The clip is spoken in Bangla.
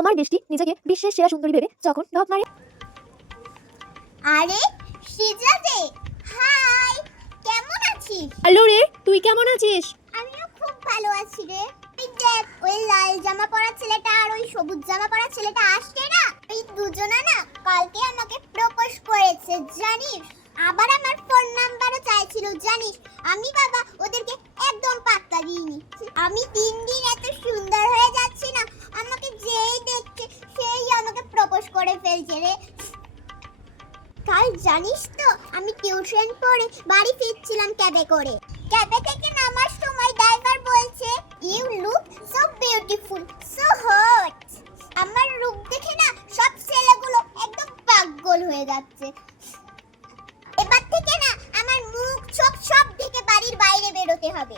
আমার দেশটি নিজেকে বিশ্বের সেরা সুন্দরী ভেবে যখন ঢপ মারে। আরে সৃজা যে, হাই, কেমন আছিস? হ্যালো রে, তুই কেমন আছিস? আমিও খুব ভালো আছি রে। এই দেখ, ওই লাল জামা পরা ছেলেটা আর ওই সবুজ জামা পরা ছেলেটা আসছে না, এই দুজনা না কালকে আমাকে প্রপোজ করেছে জানিস। আবার আমার ফোন নাম্বারও চাইছিল জানিস। আমি বাবা ওদেরকে একদম পাত্তা দিইনি। আমি দিন দিন এত সুন্দর হয়ে যাচ্ছি না, আমাকে যেই দেখছে সেই আমাকে প্রপোজ করে ফেলছে রে। কাল জানিস তো আমি টিউশন পড়ে বাড়ি ফিরছিলাম ক্যাবে করে। ক্যাবে থেকে নামার সময় ড্রাইভার বলছে, you look so beautiful, so hot. আমার রূপ দেখে না সব ছেলেগুলো একদম পাগল হয়ে যাচ্ছে। এবার থেকে না আমার মুখ চোখ সব ঢেকে বাড়ির বাইরে বেরোতে হবে।